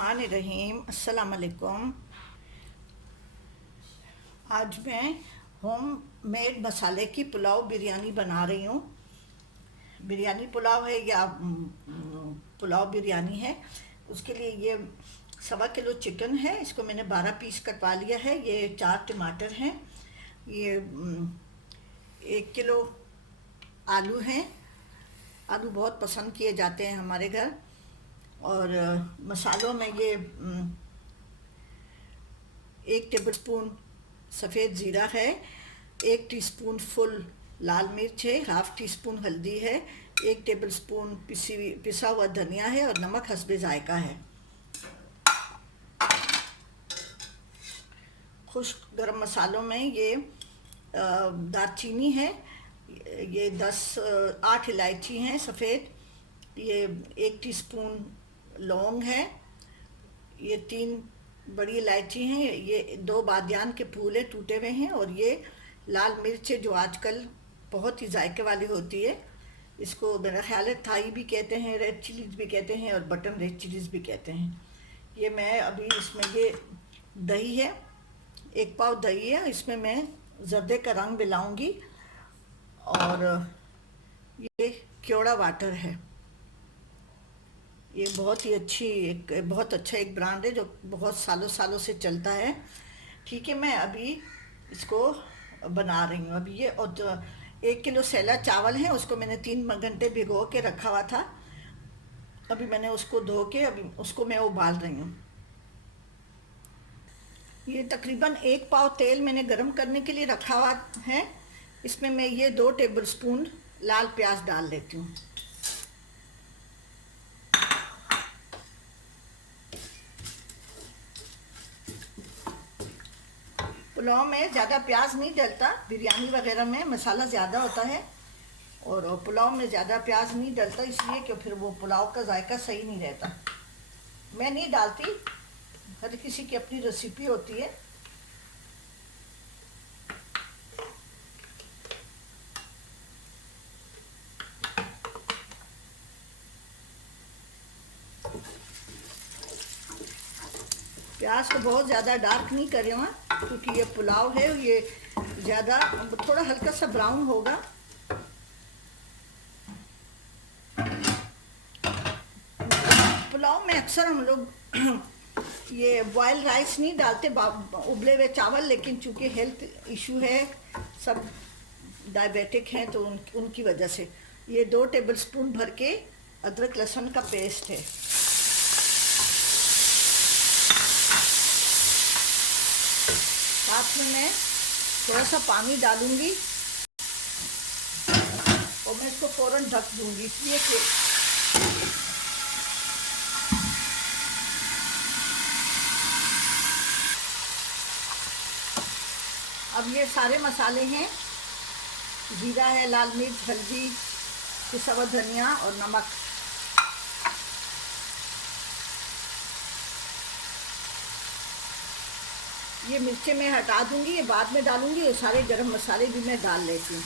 रहीम अस्सलाम वालेकुम। आज मैं होम मेड मसाले की पुलाव बिरयानी बना रही हूँ। बिरयानी पुलाव है या पुलाव बिरयानी है। उसके लिए ये 1.25 किलो चिकन है, इसको मैंने 12 पीस कटवा लिया है। ये 4 टमाटर हैं, ये 1 किलो आलू हैं। आलू बहुत पसंद किए जाते हैं हमारे घर। और मसालों में ये 1 टेबल स्पून सफ़ेद ज़ीरा है, 1 टीस्पून फुल लाल मिर्च है, हाफ़ टी स्पून हल्दी है, 1 टेबल स्पून पिसा हुआ धनिया है और नमक हस्बे ज़ायका है। खुश्क गरम मसालों में ये दालचीनी है, ये 8 इलायची हैं सफ़ेद, ये 1 टीस्पून लौंग है, ये 3 बड़ी इलायची हैं, ये 2 बादियान के फूल है टूटे हुए हैं, और ये लाल मिर्च है जो आजकल बहुत ही जायके वाली होती है। इसको मेरा ख्याल है थाई भी कहते हैं, रेड चिलीज भी कहते हैं और बटन रेड चिलीज भी कहते हैं। ये मैं अभी इसमें ये दही है, 1 पाव दही है, इसमें मैं जर्दे का रंग मिलाऊंगी। और ये क्योड़ा वाटर है, ये बहुत ही बहुत अच्छा एक ब्रांड है जो बहुत सालों सालों से चलता है। ठीक है, मैं अभी इसको बना रही हूँ। अभी ये 1 किलो सैला चावल है, उसको मैंने 3 घंटे भिगो के रखा हुआ था। अभी मैंने उसको धो के अभी उसको मैं उबाल रही हूँ। ये तकरीबन 1 पाव तेल मैंने गरम करने के लिए रखा हुआ है। इसमें मैं ये 2 टेबल स्पून लाल प्याज डाल लेती हूँ। पुलाव में ज़्यादा प्याज नहीं डलता, बिरयानी वगैरह में मसाला ज़्यादा होता है और पुलाव में ज़्यादा प्याज नहीं डलता, इसलिए कि फिर वो पुलाव का जायका सही नहीं रहता। मैं नहीं डालती, हर किसी की अपनी रेसिपी होती है। प्याज को बहुत ज़्यादा डार्क नहीं कर रही हूँ क्योंकि ये पुलाव है, ये ज़्यादा थोड़ा हल्का सा ब्राउन होगा। पुलाव में अक्सर हम लोग ये बॉयल राइस नहीं डालते, उबले हुए चावल, लेकिन चूँकि हेल्थ इशू है, सब डायबिटिक हैं, तो उनकी वजह से ये 2 टेबल स्पून भर के अदरक लहसुन का पेस्ट है। साथ में मैं थोड़ा सा पानी डालूंगी और मैं इसको फ़ौरन ढक दूंगी, इसलिए कि अब ये सारे मसाले हैं, जीरा है, लाल मिर्च, हल्दी, पिसा हुआ धनिया और नमक। ये मिर्चें मैं हटा दूंगी, ये बाद में डालूंगी। ये सारे गरम मसाले भी मैं डाल लेती हूँ।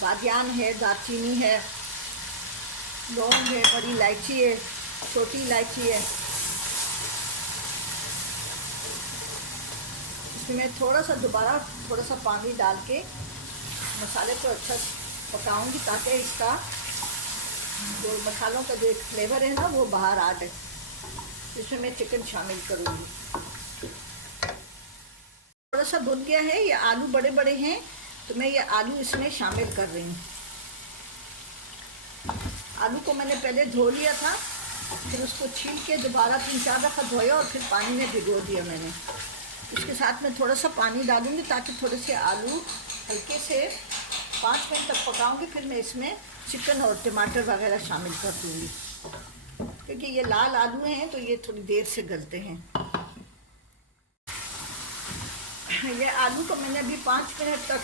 बादियान है, दालचीनी है, लौंग है, बड़ी इलायची है, छोटी इलायची है। इसमें मैं थोड़ा सा पानी डाल के मसाले को अच्छा पकाऊंगी ताकि इसका जो मसालों का जो फ्लेवर है ना वो बाहर आ जाए। इसमें मैं चिकन शामिल करूँगी। थोड़ा सा भुन गया है, ये आलू बड़े बड़े हैं तो मैं ये आलू इसमें शामिल कर रही हूँ। आलू को मैंने पहले धो लिया था, फिर उसको छील के दोबारा 3-4 दफ़ा धोया और फिर पानी में भिगो दिया मैंने। इसके साथ में थोड़ा सा पानी डालूंगी ताकि थोड़े से आलू हल्के से 5 मिनट तक पकाऊंगी। फिर मैं इसमें चिकन और टमाटर वगैरह शामिल कर दूँगी, क्योंकि ये लाल आलू हैं तो ये थोड़ी देर से गलते हैं। ये आलू को मैंने अभी 5 मिनट तक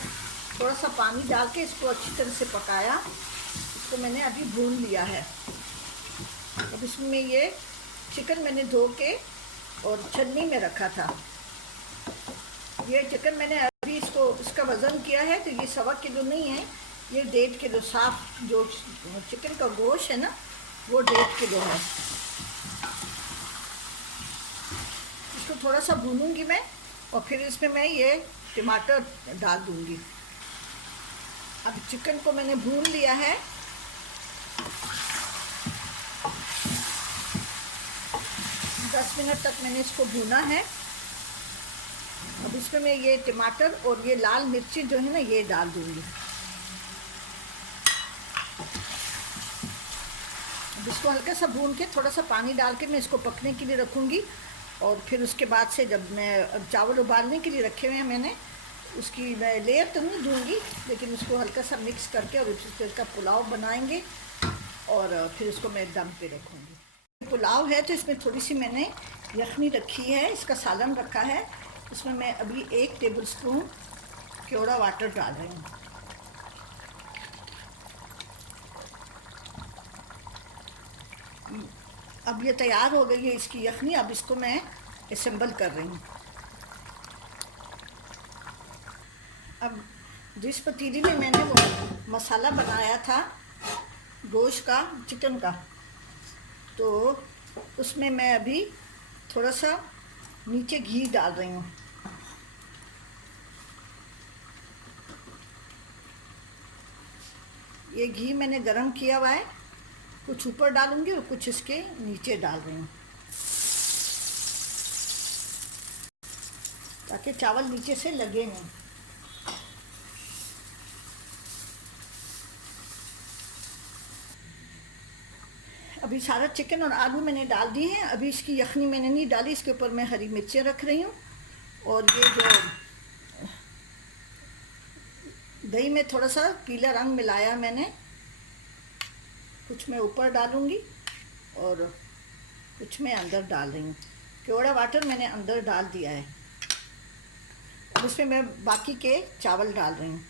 थोड़ा सा पानी डाल के इसको अच्छी तरह से पकाया। इसको मैंने अभी भून लिया है। अब इसमें ये चिकन मैंने धो के और छन्नी में रखा था। ये चिकन मैंने अभी इसका वज़न किया है तो ये 1.25 किलो नहीं है, ये 1.5 किलो साफ जो चिकन का गोश्त है ना वो 1.5 किलो है। इसको थोड़ा सा भूनूंगी मैं और फिर इसमें मैं ये टमाटर डाल दूंगी। अब चिकन को मैंने भून लिया है। 10 मिनट तक मैंने इसको भूना है। अब इसमें मैं ये टमाटर और ये लाल मिर्ची जो है ना ये डाल दूंगी। अब इसको हल्का सा भून के थोड़ा सा पानी डाल के मैं इसको पकने के लिए रखूँगी। और फिर उसके बाद से जब मैं चावल उबालने के लिए रखे हुए हैं मैंने, उसकी मैं लेयर तो नहीं दूँगी, लेकिन उसको हल्का सा मिक्स करके और इसका पुलाव बनाएंगे और फिर उसको मैं दम पे रखूँगी। पुलाव है तो इसमें थोड़ी सी मैंने यखनी रखी है, इसका सालन रखा है। इसमें मैं अभी 1 टेबलस्पून केवड़ा वाटर डाल रही हूँ। अब ये तैयार हो गई है इसकी यखनी। अब इसको मैं असेंबल कर रही हूँ। अब जिस पतीली में मैंने वो मसाला बनाया था गोश्त का, चिकन का, तो उसमें मैं अभी थोड़ा सा नीचे घी डाल रही हूँ। ये घी मैंने गरम किया हुआ है, कुछ ऊपर डालूंगी और कुछ इसके नीचे डाल रही हूँ ताकि चावल नीचे से लगे नहीं। अभी सारा चिकन और आलू मैंने डाल दिए हैं। अभी इसकी यखनी मैंने नहीं डाली, इसके ऊपर मैं हरी मिर्चें रख रही हूँ। और ये जो दही में थोड़ा सा पीला रंग मिलाया मैंने, कुछ मैं ऊपर डालूँगी और कुछ मैं अंदर डाल रही हूँ। केवड़ा वाटर मैंने अंदर डाल दिया है। अब इसमें मैं बाकी के चावल डाल रही हूँ।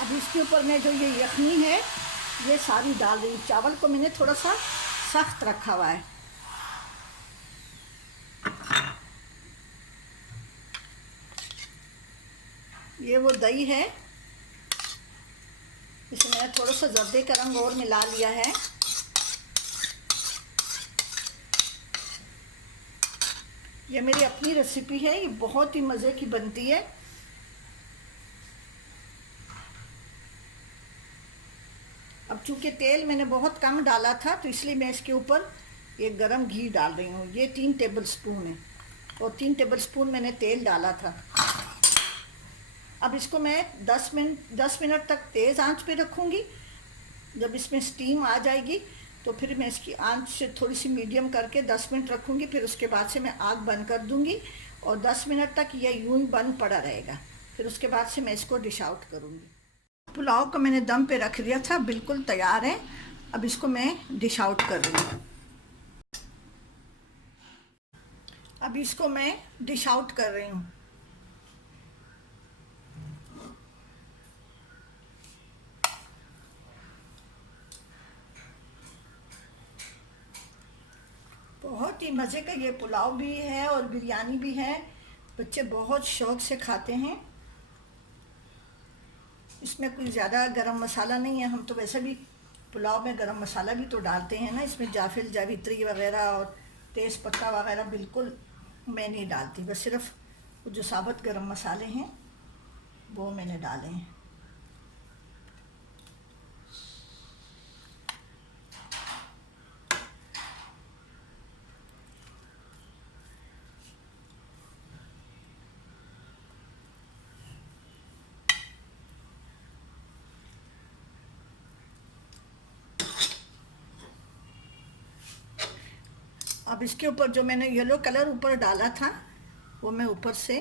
अब इसके ऊपर मैं जो ये यखनी है ये सारी डाल रही हूँ। चावल को मैंने थोड़ा सा सख्त रखा हुआ है। ये वो दही है, इसमें मैंने थोड़ा सा जर्दे का रंग और मिला लिया है। ये मेरी अपनी रेसिपी है, ये बहुत ही मज़े की बनती है। अब चूँकि तेल मैंने बहुत कम डाला था तो इसलिए मैं इसके ऊपर ये गरम घी डाल रही हूँ। ये 3 टेबलस्पून है और 3 टेबलस्पून मैंने तेल डाला था। अब इसको मैं 10 मिनट तक तेज़ आंच पे रखूँगी। जब इसमें स्टीम आ जाएगी तो फिर मैं इसकी आंच से थोड़ी सी मीडियम करके 10 मिनट रखूँगी। फिर उसके बाद से मैं आग बंद कर दूँगी और 10 मिनट तक यह यूं ही बंद पड़ा रहेगा। फिर उसके बाद से मैं इसको डिश आउट करूँगी। पुलाव को मैंने दम पे रख दिया था, बिल्कुल तैयार है। अब इसको मैं डिश आउट कर रही हूँ। अब इसको मैं डिश आउट कर रही हूँ। बहुत ही मज़े का ये पुलाव भी है और बिरयानी भी है। बच्चे बहुत शौक़ से खाते हैं। इसमें कोई ज़्यादा गरम मसाला नहीं है। हम तो वैसे भी पुलाव में गरम मसाला भी तो डालते हैं ना, इसमें जाफिल जावित्री वगैरह और तेज़ पत्ता वगैरह बिल्कुल मैं नहीं डालती। बस सिर्फ जो साबुत गरम मसाले हैं वो मैंने डाले हैं। अब इसके ऊपर जो मैंने येलो कलर ऊपर डाला था वो मैं ऊपर से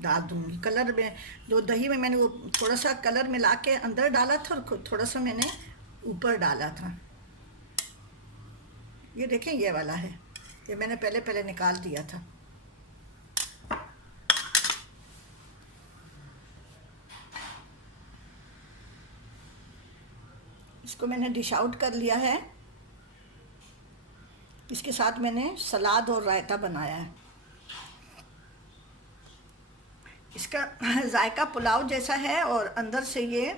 डाल दूँगी। कलर में जो दही में मैंने वो थोड़ा सा कलर मिला के अंदर डाला था और थोड़ा सा मैंने ऊपर डाला था। ये देखें, ये वाला है, ये मैंने पहले निकाल दिया था। इसको मैंने डिश आउट कर लिया है। इसके साथ मैंने सलाद और रायता बनाया है। इसका जायका पुलाव जैसा है और अंदर से ये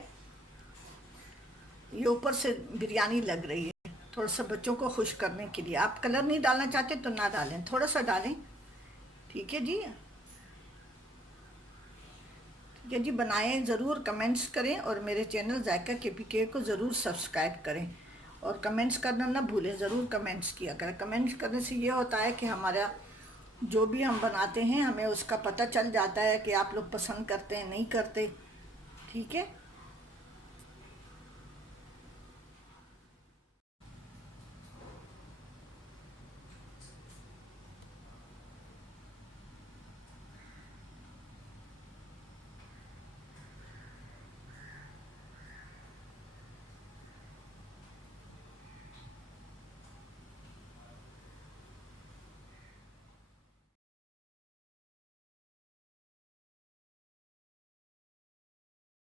ऊपर से बिरयानी लग रही है। थोड़ा सा बच्चों को खुश करने के लिए। आप कलर नहीं डालना चाहते तो ना डालें, थोड़ा सा डालें। ठीक है जी, ठीक है जी। बनाएं ज़रूर, कमेंट्स करें और मेरे चैनल जायका KPK को ज़रूर सब्सक्राइब करें और कमेंट्स करना ना भूलें, ज़रूर कमेंट्स किया करें। कमेंट्स करने से ये होता है कि हमारा जो भी हम बनाते हैं हमें उसका पता चल जाता है कि आप लोग पसंद करते हैं नहीं करते। ठीक है।